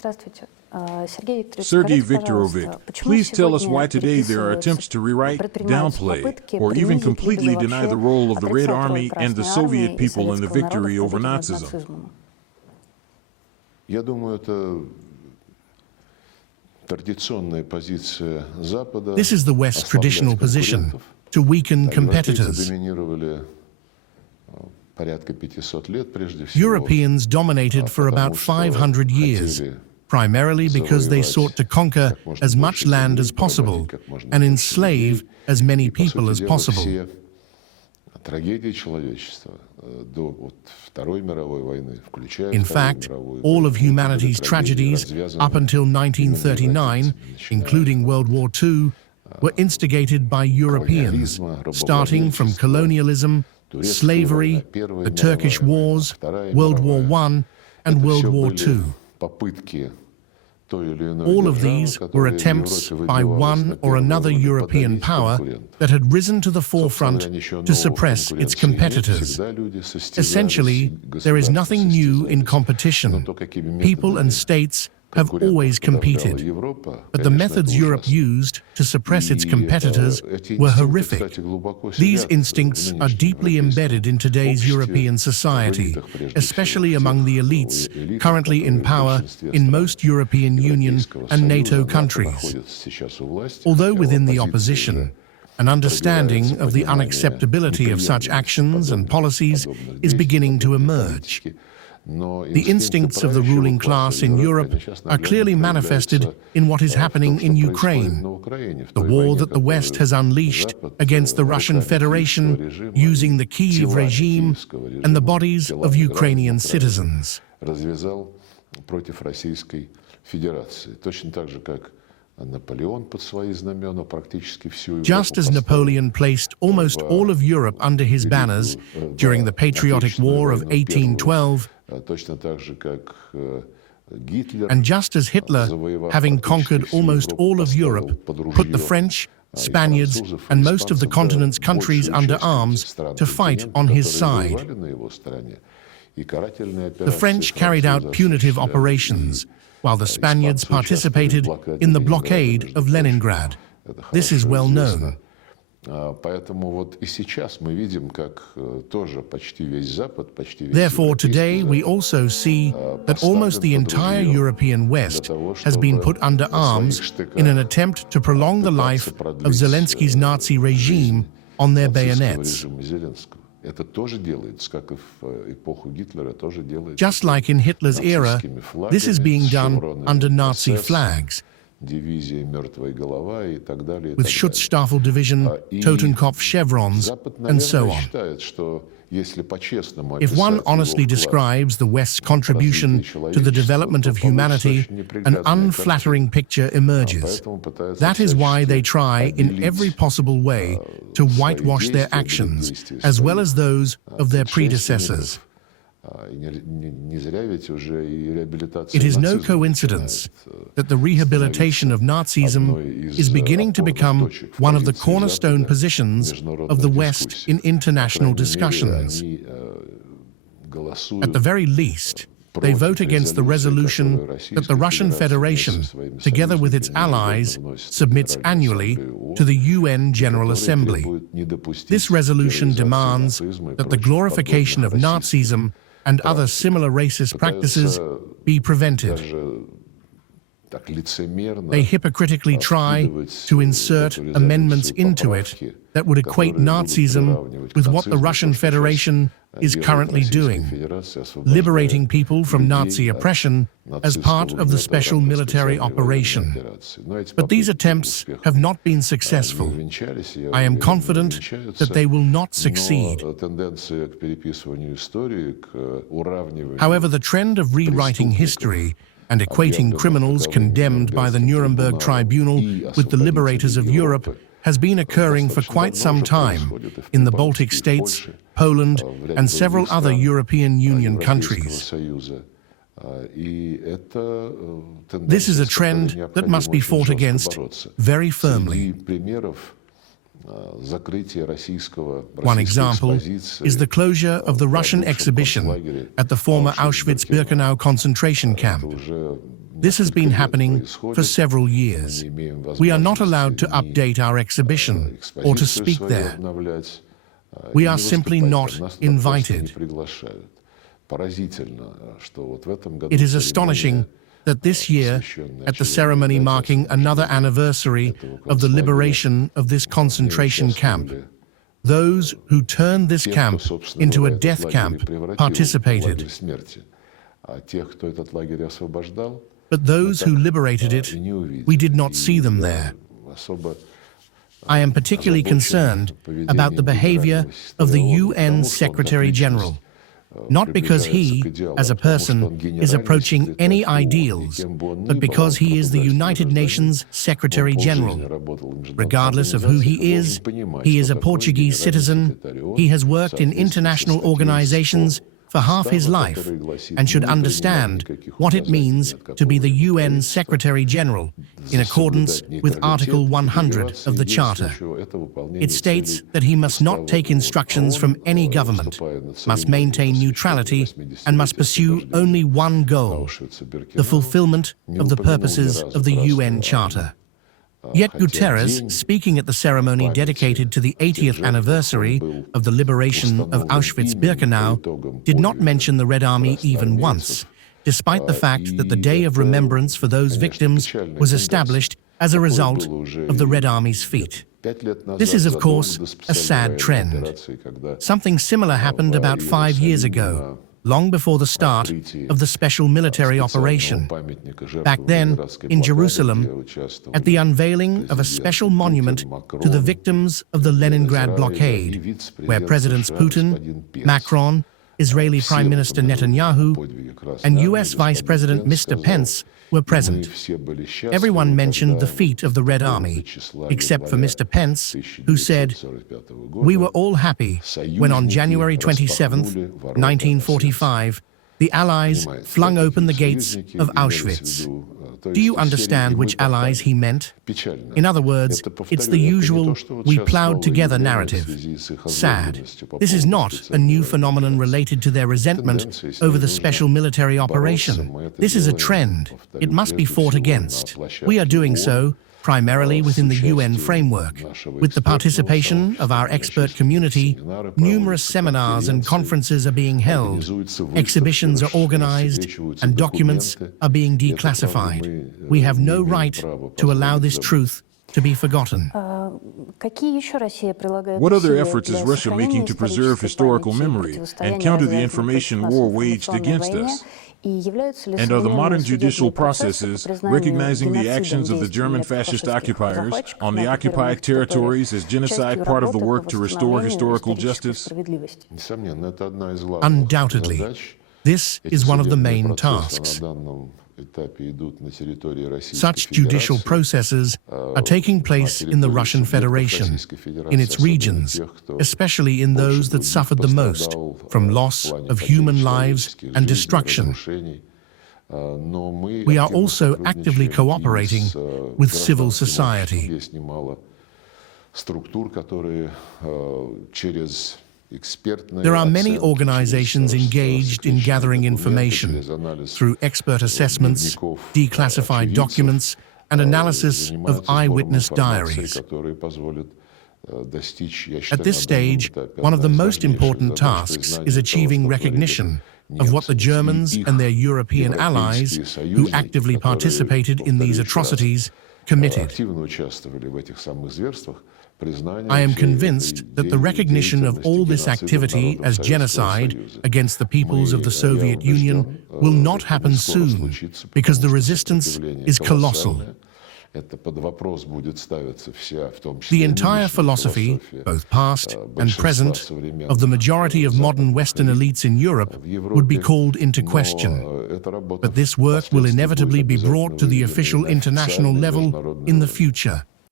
Sergey Viktorovich, please tell us why today there are attempts to rewrite, downplay, or even completely deny the role of the Red Army and the Soviet people in the victory over Nazism. This is the West's traditional position, to weaken competitors. Europeans dominated for about 500 years, primarily because they sought to conquer as much land as possible and enslave as many people as possible. In fact, all of humanity's tragedies up until 1939, including World War II, were instigated by Europeans, starting from colonialism, slavery, the Turkish Wars, World War I, and World War II. All of these were attempts by one or another European power that had risen to the forefront to suppress its competitors. Essentially, there is nothing new in competition. People and states have always competed, but the methods Europe used to suppress its competitors were horrific. These instincts are deeply embedded in today's European society, especially among the elites currently in power in most European Union and NATO countries. Although within the opposition, an understanding of the unacceptability of such actions and policies is beginning to emerge. The instincts of the ruling class in Europe are clearly manifested in what is happening in Ukraine, the war that the West has unleashed against the Russian Federation using the Kyiv regime and the bodies of Ukrainian citizens. Just as Napoleon placed almost all of Europe under his banners during the Patriotic War of 1812, and just as Hitler, having conquered almost all of Europe, put the French, Spaniards, and most of the continent's countries under arms to fight on his side. The French carried out punitive operations, while the Spaniards participated in the blockade of Leningrad. This is well known. Therefore, today we also see that almost the entire European West has been put under arms in an attempt to prolong the life of Zelensky's Nazi regime on their bayonets. Just like in Hitler's era, this is being done under Nazi flags, with Schutzstaffel Division, Totenkopf chevrons, and so on. If one honestly describes the West's contribution to the development of humanity, an unflattering picture emerges. That is why they try in every possible way to whitewash their actions, as well as those of their predecessors. It is no coincidence that the rehabilitation of Nazism is beginning to become one of the cornerstone positions of the West in international discussions. At the very least, they vote against the resolution that the Russian Federation, together with its allies, submits annually to the UN General Assembly. This resolution demands that the glorification of Nazism and other similar racist practices be prevented. They hypocritically try to insert amendments into it that would equate Nazism with what the Russian Federation is currently doing, liberating people from Nazi oppression as part of the special military operation. But these attempts have not been successful. I am confident that they will not succeed. However, the trend of rewriting history and equating criminals condemned by the Nuremberg Tribunal with the liberators of Europe has been occurring for quite some time in the Baltic states, Poland, and several other European Union countries. This is a trend that must be fought against very firmly. One example is the closure of the Russian exhibition at the former Auschwitz-Birkenau concentration camp. This has been happening for several years. We are not allowed to update our exhibition or to speak there. We are simply not invited. It is astonishing that this year, at the ceremony marking another anniversary of the liberation of this concentration camp, those who turned this camp into a death camp participated. But those who liberated it, we did not see them there. I am particularly concerned about the behavior of the UN Secretary General, not because he, as a person, is approaching any ideals, but because he is the United Nations Secretary General. Regardless of who he is a Portuguese citizen, he has worked in international organizations for half his life and should understand what it means to be the UN Secretary General in accordance with Article 100 of the Charter. It states that he must not take instructions from any government, must maintain neutrality, and must pursue only one goal: the fulfillment of the purposes of the UN Charter. Yet Guterres, speaking at the ceremony dedicated to the 80th anniversary of the liberation of Auschwitz-Birkenau, did not mention the Red Army even once, despite the fact that the Day of Remembrance for those victims was established as a result of the Red Army's feat. This is, of course, a sad trend. Something similar happened about 5 years ago, long before the start of the special military operation. Back then, in Jerusalem, at the unveiling of a special monument to the victims of the Leningrad blockade, where Presidents Putin, Macron, Israeli Prime Minister Netanyahu, and US Vice President Mr. Pence were present. Everyone mentioned the feat of the Red Army, except for Mr. Pence, who said, "We were all happy when on January 27, 1945, the Allies flung open the gates of Auschwitz." Do you understand which Allies he meant? In other words, it's the usual "we plowed together" narrative. Sad. This is not a new phenomenon related to their resentment over the special military operation. This is a trend. It must be fought against. We are doing so primarily within the UN framework. With the participation of our expert community, numerous seminars and conferences are being held, exhibitions are organized, and documents are being declassified. We have no right to allow this truth to be forgotten. What other efforts is Russia making to preserve historical memory and counter the information war waged against us? And are the modern judicial processes recognizing the actions of the German fascist occupiers on the occupied territories as genocide part of the work to restore historical justice? Undoubtedly. This is one of the main tasks. Such judicial processes are taking place in the Russian Federation, in its regions, especially in those that suffered the most from loss of human lives and destruction. We are also actively cooperating with civil society. There are many organizations engaged in gathering information through expert assessments, declassified documents, and analysis of eyewitness diaries. At this stage, one of the most important tasks is achieving recognition of what the Germans and their European allies, who actively participated in these atrocities, committed. I am convinced that the recognition of all this activity as genocide against the peoples of the Soviet Union will not happen soon, because the resistance is colossal. The entire philosophy, both past and present, of the majority of modern Western elites in Europe would be called into question. But this work will inevitably be brought to the official international level in the future.